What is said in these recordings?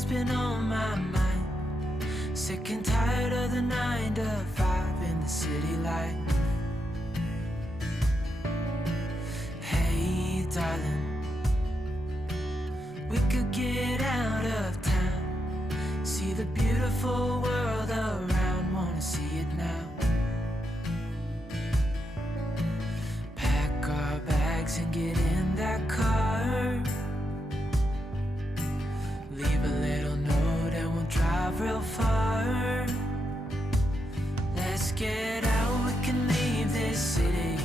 what's been on my mind. Sick and tired of the 9 to 5 in the city light. Hey, darling, we could get out of town, see the beautiful world around, wanna see it now. Pack our bags and get in that car, leave a little note and we'll drive real far. Let's get out, we can leave this city.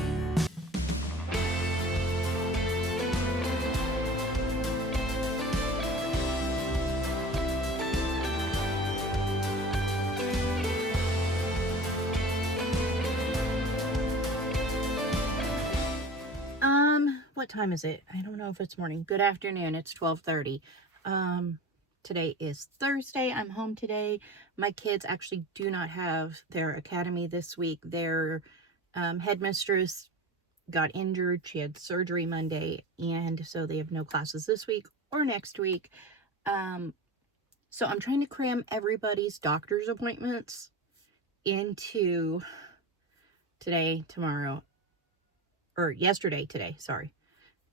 What time is it? I don't know if it's morning. Good afternoon. It's 12:30. Today is Thursday. I'm home today. My kids actually do not have their academy this week. Their headmistress got injured. She had surgery Monday, and so they have no classes this week or next week. So I'm trying to cram everybody's doctor's appointments into today, tomorrow, or yesterday, today, sorry.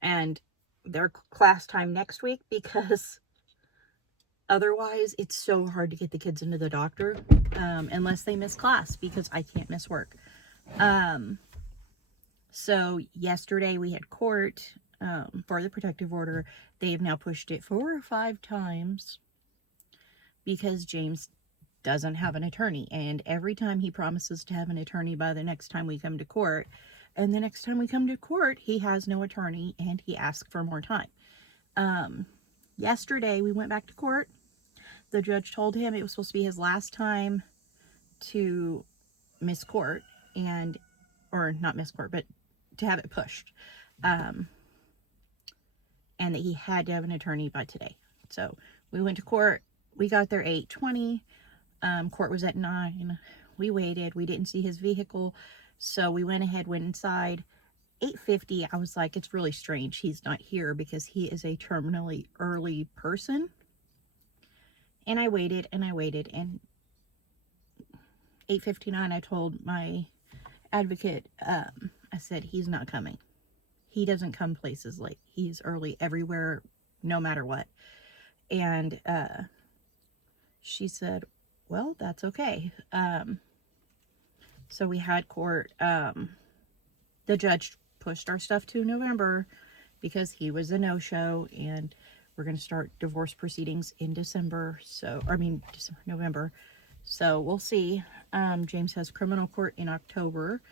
And their class time next week, because otherwise it's so hard to get the kids into the doctor, unless they miss class, because I can't miss work. So yesterday we had court for the protective order. They've now pushed it 4 or 5 times because James doesn't have an attorney, and every time he promises to have an attorney by the next time we come to court, and the next time we come to court, he has no attorney, and he asks for more time. Yesterday, we went back to court. The judge told him it was supposed to be his last time to miss court, or not miss court, but to have it pushed. And that he had to have an attorney by today. So, we went to court. We got there 8:20. Court was at 9. We waited. We didn't see his vehicle. So we went inside. 8:50, I was like, it's really strange he's not here because he is a terminally early person. And I waited and 8:59, I told my advocate, I said, he's not coming. He doesn't come places late. He's early everywhere, no matter what. And she said, well, that's okay. So we had court. The judge pushed our stuff to November because he was a no-show, and we're going to start divorce proceedings in November. So we'll see. James has criminal court in October.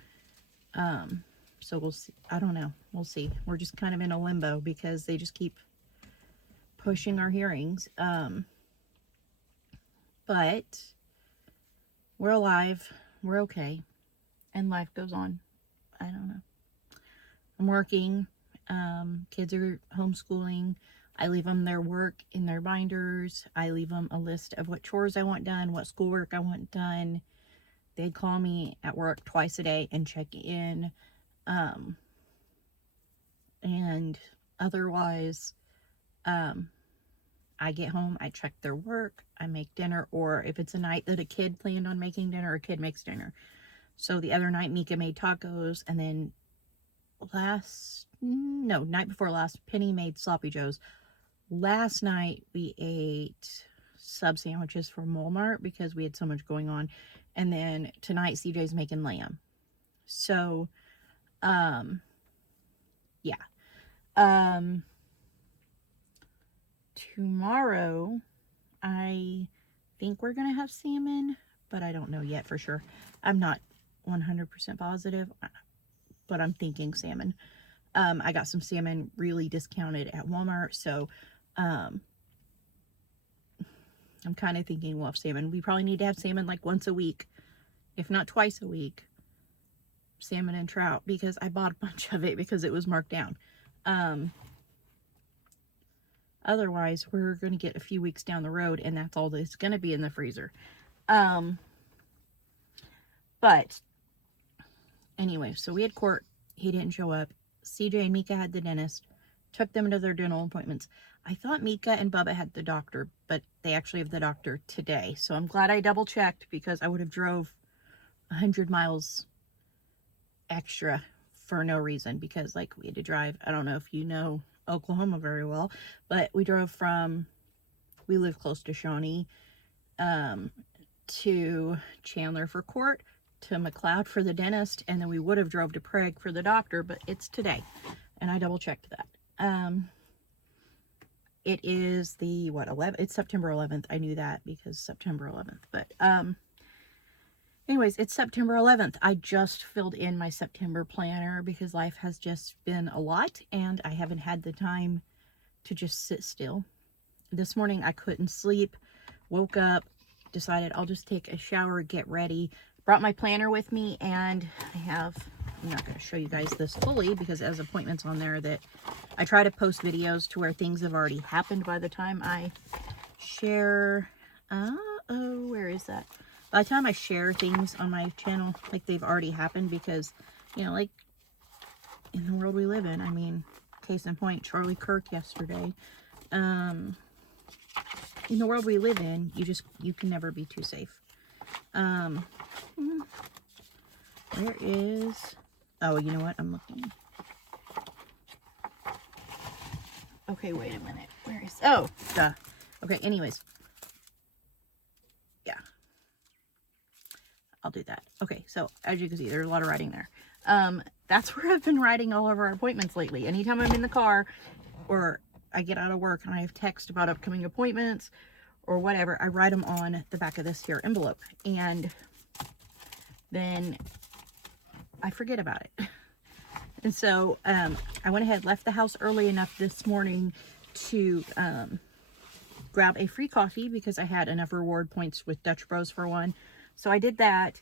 So we'll see. I don't know. We'll see. We're just kind of in a limbo because they just keep pushing our hearings. But we're alive. We're okay. And life goes on. I don't know. I'm working. Kids are homeschooling. I leave them their work in their binders. I leave them a list of what chores I want done, what schoolwork I want done. They call me at work twice a day and check in. And otherwise, I get home, I check their work, I make dinner, or if it's a night that a kid planned on making dinner, a kid makes dinner. So the other night, Mika made tacos, and then night before last, Penny made sloppy joes. Last night, we ate sub sandwiches from Walmart because we had so much going on. And then tonight, CJ's making lamb. So, yeah. Tomorrow, I think we're going to have salmon, but I don't know yet for sure. I'm not 100% positive, but I'm thinking salmon. I got some salmon really discounted at Walmart, so I'm kind of thinking we'll have salmon. We probably need to have salmon like once a week, if not twice a week. Salmon and trout, because I bought a bunch of it because it was marked down. Otherwise, we're going to get a few weeks down the road, and that's all that's going to be in the freezer. But anyway, so we had court. He didn't show up. CJ and Mika had the dentist. took them to their dental appointments. I thought Mika and Bubba had the doctor, but they actually have the doctor today. So I'm glad I double checked, because I would have drove 100 miles extra for no reason, because like we had to drive, I don't know if you know Oklahoma very well, but we live close to Shawnee, to Chandler for court, to McLeod for the dentist, and then we would have drove to Prague for the doctor, but it's today, and I double checked that. It is the, what, 11th? It's September 11th. I knew that because September 11th, but, anyways, it's September 11th. I just filled in my September planner because life has just been a lot, and I haven't had the time to just sit still. This morning I couldn't sleep, woke up, decided I'll just take a shower, get ready, brought my planner with me, and I'm not going to show you guys this fully because it has appointments on there that I try to post videos to where things have already happened by the time I share. Where is that? By the time I share things on my channel, like they've already happened, because, you know, like in the world we live in, I mean, case in point, Charlie Kirk yesterday. In the world we live in, you can never be too safe. Where is, oh, you know what? I'm looking. Okay, wait a minute. Where is, oh, duh. Okay, anyways. Yeah. I'll do that. Okay, so as you can see, there's a lot of writing there. That's where I've been writing all of our appointments lately. Anytime I'm in the car or I get out of work and I have text about upcoming appointments or whatever, I write them on the back of this here envelope, and then I forget about it. And so I went ahead, left the house early enough this morning to grab a free coffee because I had enough reward points with Dutch Bros for one. So I did that,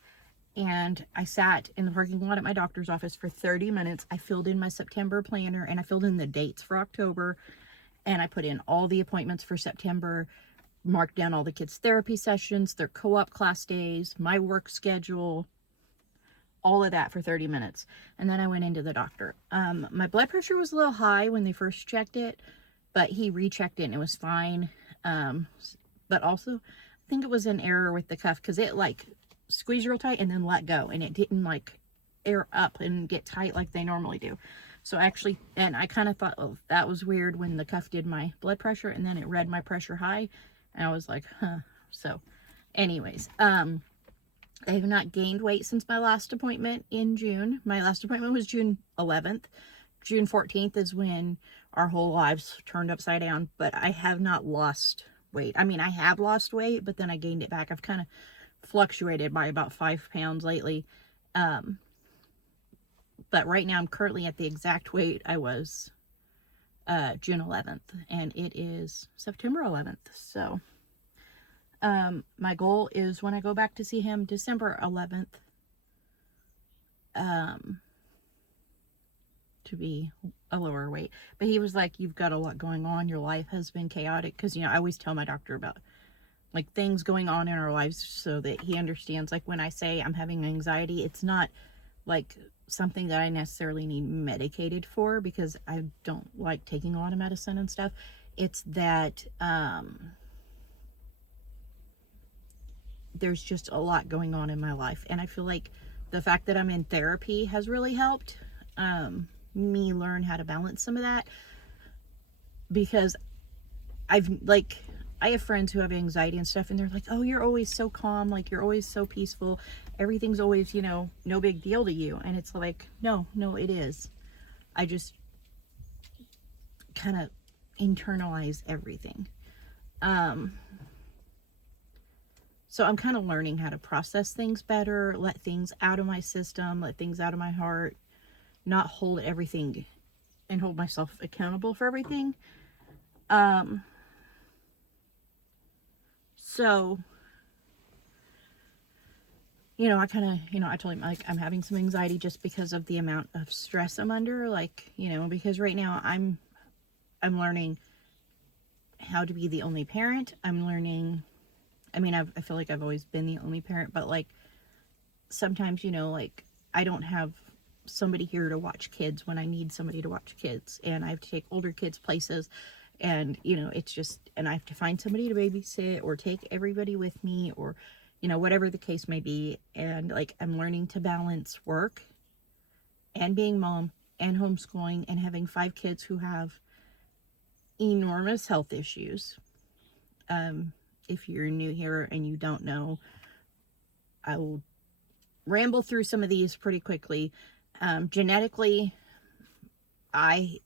and I sat in the parking lot at my doctor's office for 30 minutes. I filled in my September planner, and I filled in the dates for October, and I put in all the appointments for September, marked down all the kids' therapy sessions, their co-op class days, my work schedule, all of that for 30 minutes. And then I went into the doctor. My blood pressure was a little high when they first checked it, but he rechecked it and it was fine. But also, I think it was an error with the cuff, because it like squeezed real tight and then let go, and it didn't like air up and get tight like they normally do. So actually, and I kind of thought, oh, that was weird when the cuff did my blood pressure, and then it read my pressure high, and I was like, huh. So anyways, I have not gained weight since my last appointment in June. My last appointment was June 11th. June 14th is when our whole lives turned upside down, but I have not lost weight. I mean, I have lost weight, but then I gained it back. I've kind of fluctuated by about 5 pounds lately. But right now I'm currently at the exact weight I was June 11th, and it is September 11th. So my goal is, when I go back to see him December 11th, to be a lower weight. But he was like, you've got a lot going on, your life has been chaotic, because, you know, I always tell my doctor about like things going on in our lives so that he understands. Like when I say I'm having anxiety, it's not like something that I necessarily need medicated for, because I don't like taking a lot of medicine and stuff. It's that there's just a lot going on in my life, and I feel like the fact that I'm in therapy has really helped me learn how to balance some of that, because I have friends who have anxiety and stuff, and they're like, oh, you're always so calm, like you're always so peaceful, everything's always, you know, no big deal to you. And it's like, no, it is. I just kind of internalize everything. So I'm kind of learning how to process things better, let things out of my system, let things out of my heart, not hold everything and hold myself accountable for everything. So, you know, I kind of, you know, I told him, like, I'm having some anxiety just because of the amount of stress I'm under, like, you know, because right now I'm learning how to be the only parent. I'm learning, I mean, I feel like I've always been the only parent, but like sometimes, you know, like I don't have somebody here to watch kids when I need somebody to watch kids, and I have to take older kids places, and it's just, and I have to find somebody to babysit or take everybody with me, or whatever the case may be. And like, I'm learning to balance work and being mom and homeschooling and having 5 kids who have enormous health issues. If you're new here and you don't know, I will ramble through some of these pretty quickly. Genetically, I'm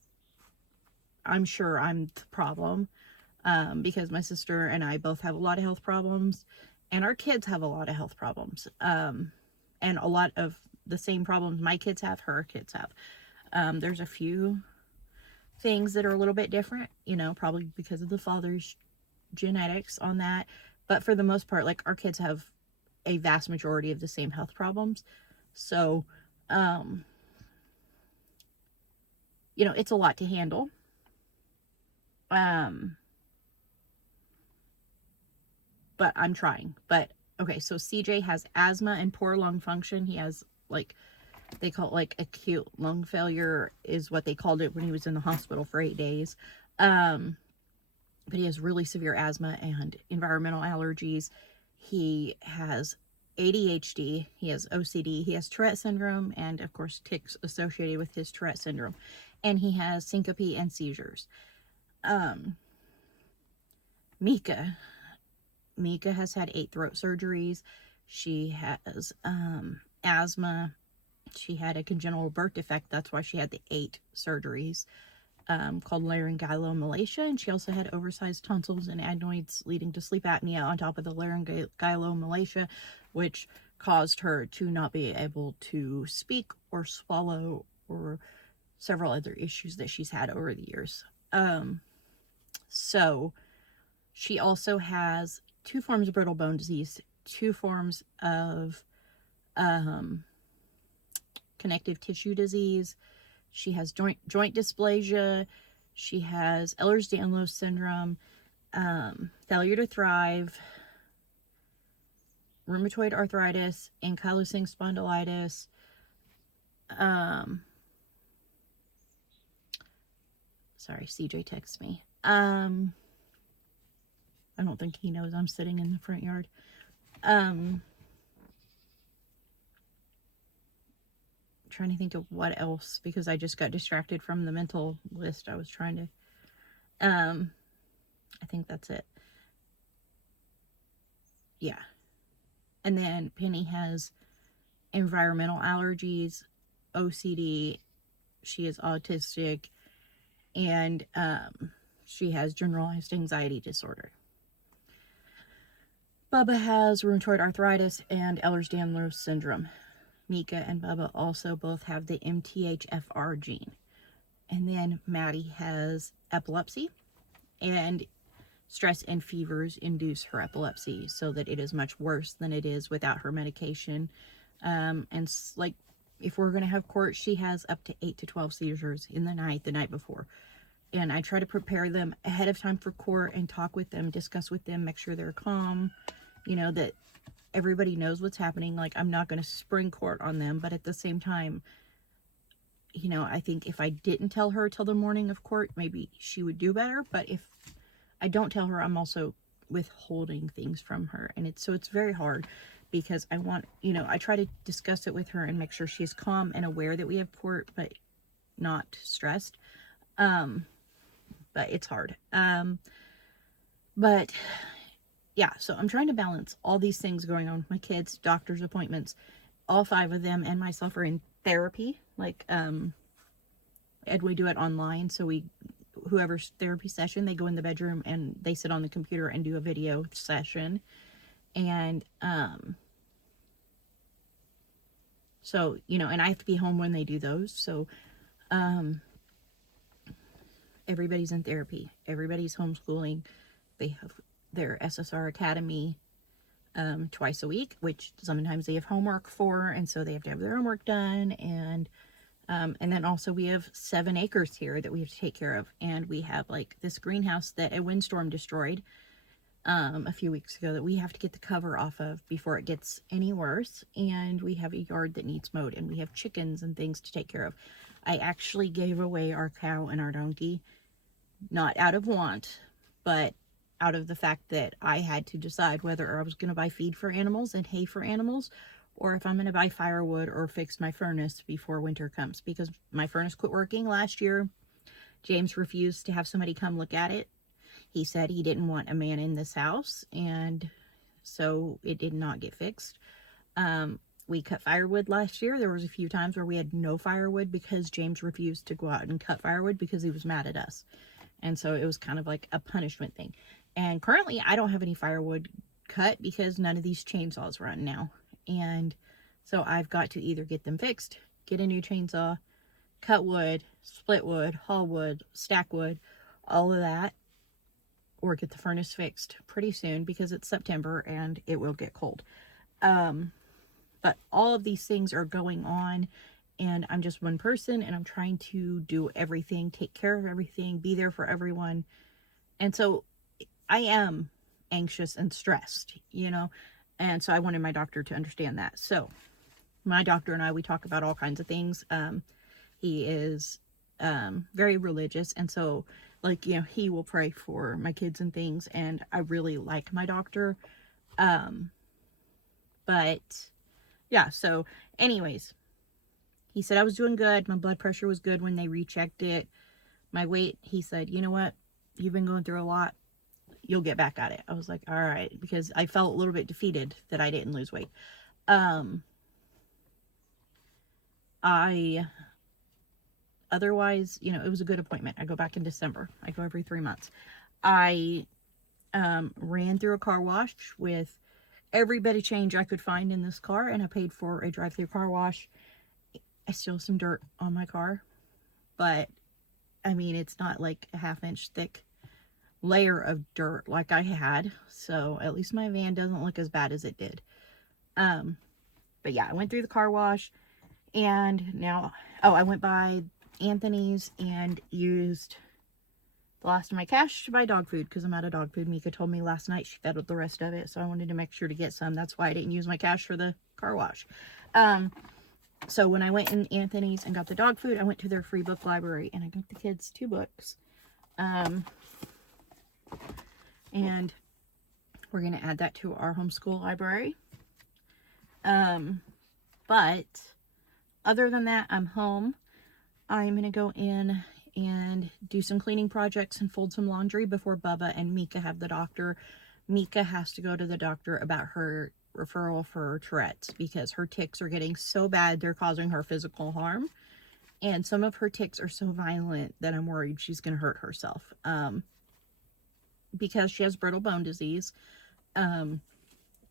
sure I'm the problem, because my sister and I both have a lot of health problems, and our kids have a lot of health problems, and a lot of the same problems my kids have, her kids have. There's a few things that are a little bit different, probably because of the father's genetics on that, but for the most part, like, our kids have a vast majority of the same health problems. So it's a lot to handle. But I'm trying. But okay, so CJ has asthma and poor lung function. He has, like, they call it like acute lung failure is what they called it when he was in the hospital for 8 days. But he has really severe asthma and environmental allergies. He has ADHD, he has OCD, he has Tourette syndrome, and of course tics associated with his Tourette syndrome. And he has syncope and seizures. Mika has had 8 throat surgeries. She has asthma. She had a congenital birth defect. That's why she had the 8 surgeries, called laryngomalacia. And she also had oversized tonsils and adenoids leading to sleep apnea on top of the laryngomalacia, which caused her to not be able to speak or swallow, or several other issues that she's had over the years. So she also has 2 forms of brittle bone disease, 2 forms of connective tissue disease. She has joint dysplasia. She has Ehlers-Danlos syndrome, failure to thrive, rheumatoid arthritis, ankylosing spondylitis. Sorry, CJ texts me. I don't think he knows I'm sitting in the front yard. Trying to think of what else, because I just got distracted from the mental list I was trying to. I think that's it. Yeah. And then Penny has environmental allergies, OCD, she is autistic, and she has generalized anxiety disorder. Bubba has rheumatoid arthritis and Ehlers-Danlos syndrome. Mika and Bubba also both have the MTHFR gene. And then Maddie has epilepsy, and stress and fevers induce her epilepsy, so that it is much worse than it is without her medication. And like, if we're going to have court, she has up to 8 to 12 seizures in the night before. And I try to prepare them ahead of time for court and talk with them, discuss with them, make sure they're calm, that everybody knows what's happening. Like, I'm not going to spring court on them, but at the same time, I think if I didn't tell her till the morning of court, maybe she would do better. But if I don't tell her, I'm also withholding things from her. And it's very hard, because I want, I try to discuss it with her and make sure she's calm and aware that we have court, but not stressed. But it's hard. But yeah, so I'm trying to balance all these things going on with my kids, doctor's appointments. All 5 of them and myself are in therapy. Like, and we do it online. So whoever's therapy session, they go in the bedroom and they sit on the computer and do a video session. And, so, and I have to be home when they do those. So, everybody's in therapy. Everybody's homeschooling. They have their SSR Academy twice a week, which sometimes they have homework for, and so they have to have their homework done. And then also we have 7 acres here that we have to take care of, and we have like this greenhouse that a windstorm destroyed. a few weeks ago that we have to get the cover off of before it gets any worse. And we have a yard that needs mowed, and we have chickens and things to take care of. I actually gave away our cow and our donkey, not out of want, but out of the fact that I had to decide whether I was going to buy feed for animals and hay for animals, or if I'm going to buy firewood or fix my furnace before winter comes, because my furnace quit working last year. James refused to have somebody come look at it. He said he didn't want a man in this house, and so it did not get fixed. We cut firewood last year. There was a few times where we had no firewood because James refused to go out and cut firewood because he was mad at us. And so it was kind of like a punishment thing. And currently I don't have any firewood cut because none of these chainsaws run now. And so I've got to either get them fixed, get a new chainsaw, cut wood, split wood, haul wood, stack wood, all of that, or get the furnace fixed pretty soon because it's September and it will get cold. But all of these things are going on, and I'm just one person, and I'm trying to do everything, take care of everything, be there for everyone. And so I am anxious and stressed, and so I wanted my doctor to understand that. So my doctor and I, we talk about all kinds of things. He is very religious, and so he will pray for my kids and things, and I really like my doctor. But yeah, so anyways, he said I was doing good. My blood pressure was good when they rechecked it. My weight, he said, you know what? You've been going through a lot. You'll get back at it. I was like, all right, because I felt a little bit defeated that I didn't lose weight. Otherwise, it was a good appointment. I go back in December. I go every 3 months. I ran through a car wash with every bit of change I could find in this car, and I paid for a drive-through car wash. I still have some dirt on my car, but I mean, it's not like a half-inch thick layer of dirt like I had, so at least my van doesn't look as bad as it did. But yeah, I went through the car wash, and now, I went by Anthony's and used the last of my cash to buy dog food because I'm out of dog food. Mika told me last night she fed up the rest of it, so I wanted to make sure to get some. That's why I didn't use my cash for the car wash. So when I went in Anthony's and got the dog food, I went to their free book library and I got the kids 2 books. And we're going to add that to our homeschool library. But other than that, I'm home. I'm going to go in and do some cleaning projects and fold some laundry before Bubba and Mika have the doctor. Mika has to go to the doctor about her referral for Tourette's because her tics are getting so bad they're causing her physical harm. And some of her tics are so violent that I'm worried she's going to hurt herself. Because she has brittle bone disease,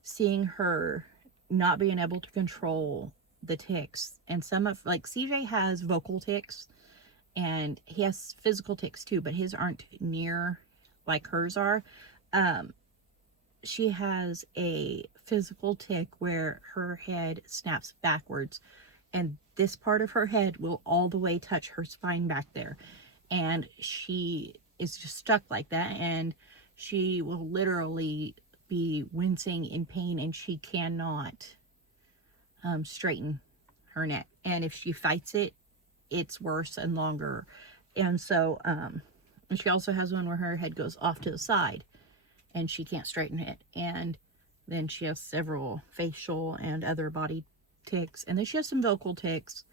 seeing her not being able to control the tics, and some of, CJ has vocal tics, and he has physical tics too, but his aren't near like hers are. She has a physical tic where her head snaps backwards, and this part of her head will all the way touch her spine back there, and she is just stuck like that, and she will literally be wincing in pain, and she cannot straighten her neck, and if she fights it, it's worse and longer. And so and she also has one where her head goes off to the side and she can't straighten it, and then she has several facial and other body tics, and then she has some vocal tics,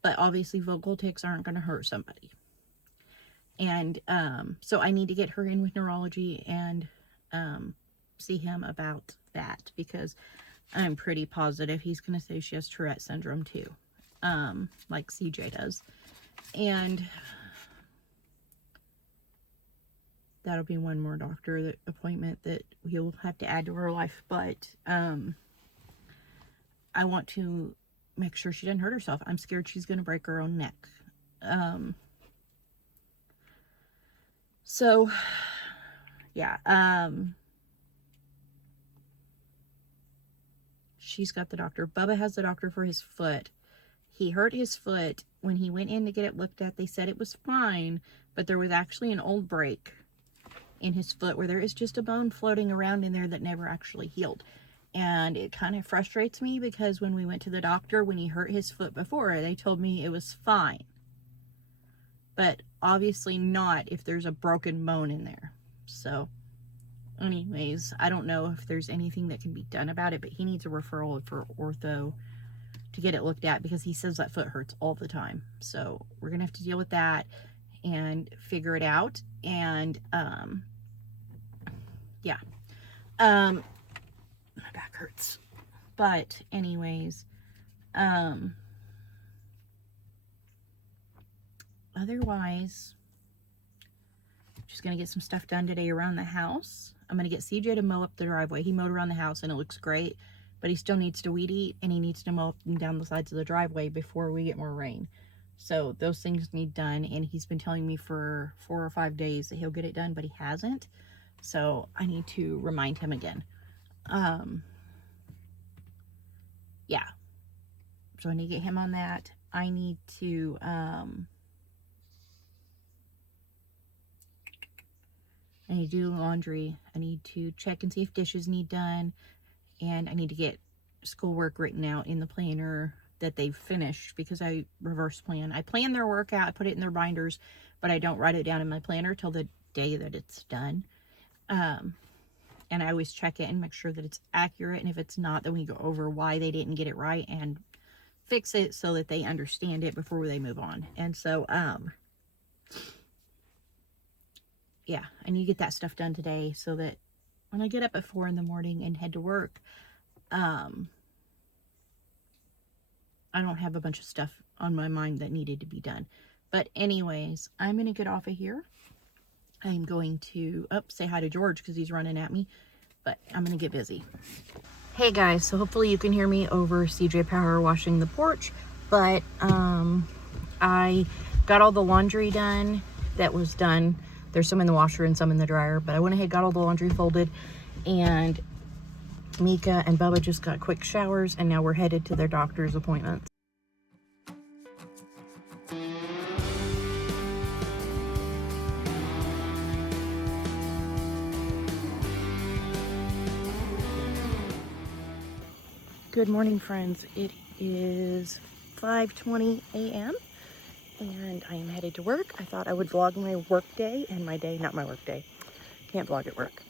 but obviously vocal tics aren't going to hurt somebody. And so I need to get her in with neurology and see him about that, because I'm pretty positive he's going to say she has Tourette syndrome too, like CJ does. And that'll be one more doctor appointment that we'll have to add to her life. But I want to make sure she doesn't hurt herself. I'm scared she's going to break her own neck. So, yeah. She's got the doctor. Bubba has the doctor for his foot. He hurt his foot. When he went in to get it looked at, they said it was fine, but there was actually an old break. in his foot where there is just a bone floating around in there that never actually healed. And it kind of frustrates me because when we went to the doctor, when he hurt his foot before, they told me it was fine. But obviously not if there's a broken bone in there. So anyways, I don't know if there's anything that can be done about it, but he needs a referral for ortho to get it looked at because he says that foot hurts all the time. So we're gonna have to deal with that and figure it out. And yeah, my back hurts. But anyways, otherwise, just gonna get some stuff done today around the house. I'm gonna get CJ to mow up the driveway. He mowed around the house and it looks great, but he still needs to weed eat and he needs to mow up and down the sides of the driveway before we get more rain. So those things need done, and he's been telling me for 4 or 5 days that he'll get it done, but he hasn't. So I need to remind him again. Yeah. So I need to get him on that. I need to, I need to do laundry. I need to check and see if dishes need done. And I need to get schoolwork written out in the planner that they've finished, because I reverse plan. I plan their work out, I put it in their binders, but I don't write it down in my planner till the day that it's done. And I always check it and make sure that it's accurate. And if it's not, then we go over why they didn't get it right and fix it so that they understand it before they move on. And so, yeah, I need to get that stuff done today so that when I get up at 4 in the morning and head to work, I don't have a bunch of stuff on my mind that needed to be done. But anyways, I'm going to get off of here. I'm going to say hi to George because he's running at me, but I'm going to get busy. Hey guys, so hopefully you can hear me over CJ Power washing the porch, but I got all the laundry done that was done. There's some in the washer and some in the dryer, but I went ahead, got all the laundry folded, and Mika and Bubba just got quick showers, and now we're headed to their doctor's appointments. Good morning, friends. It is 5:20 a.m. and I am headed to work. I thought I would vlog my work day and my day, not my work day. Can't vlog at work.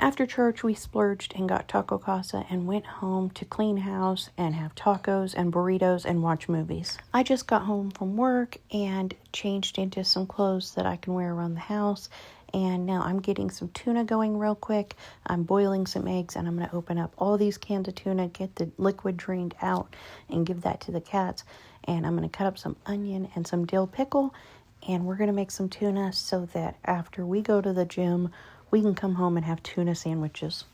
After church, we splurged and got Taco Casa and went home to clean house and have tacos and burritos and watch movies. I just got home from work and changed into some clothes that I can wear around the house. And now I'm getting some tuna going real quick. I'm boiling some eggs and I'm going to open up all these cans of tuna, get the liquid drained out and give that to the cats. And I'm going to cut up some onion and some dill pickle. And we're going to make some tuna so that after we go to the gym, we can come home and have tuna sandwiches.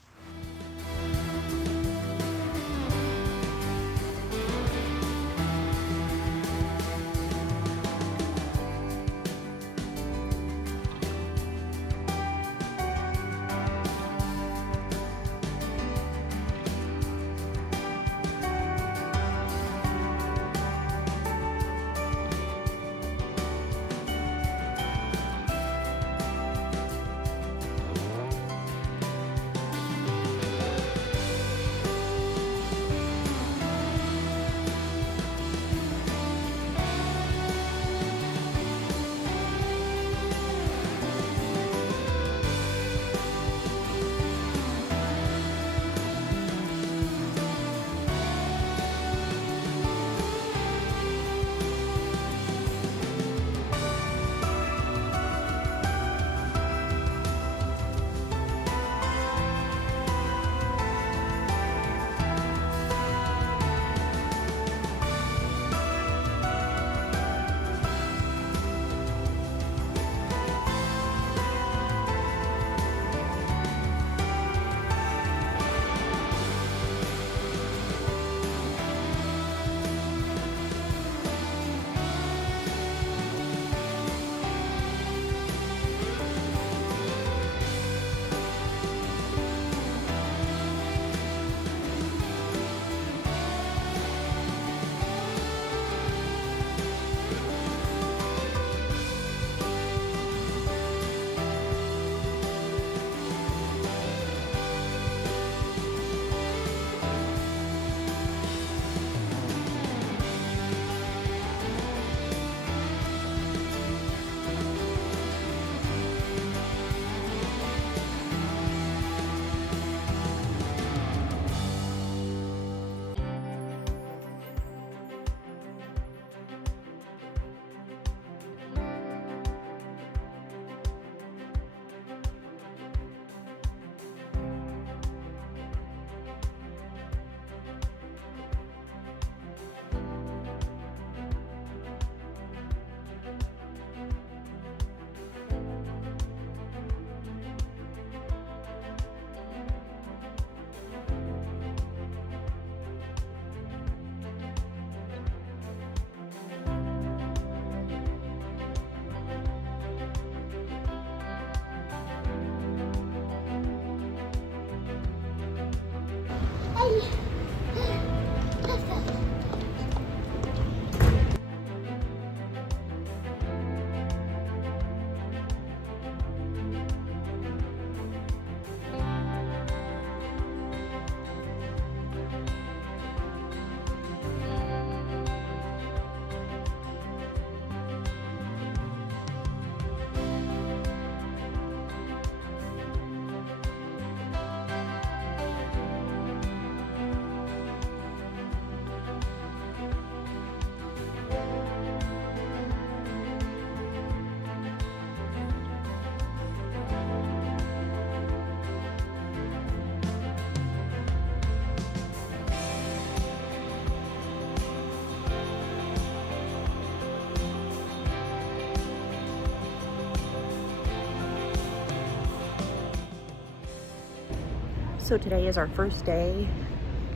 So today is our first day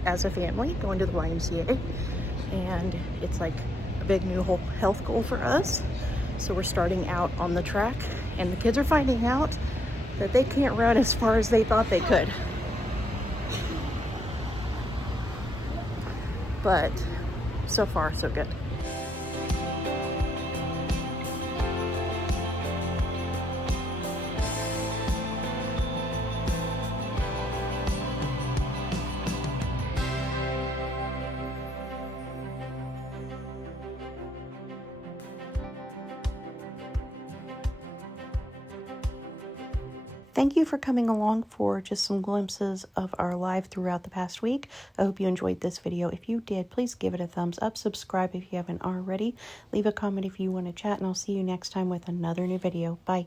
as a family going to the YMCA, and it's like a big new whole health goal for us. So we're starting out on the track, and the kids are finding out that they can't run as far as they thought they could. But so far, so good. Thank you for coming along for just some glimpses of our life throughout the past week. I hope you enjoyed this video. If you did, please give it a thumbs up. Subscribe if you haven't already. Leave a comment if you want to chat, and I'll see you next time with another new video. Bye.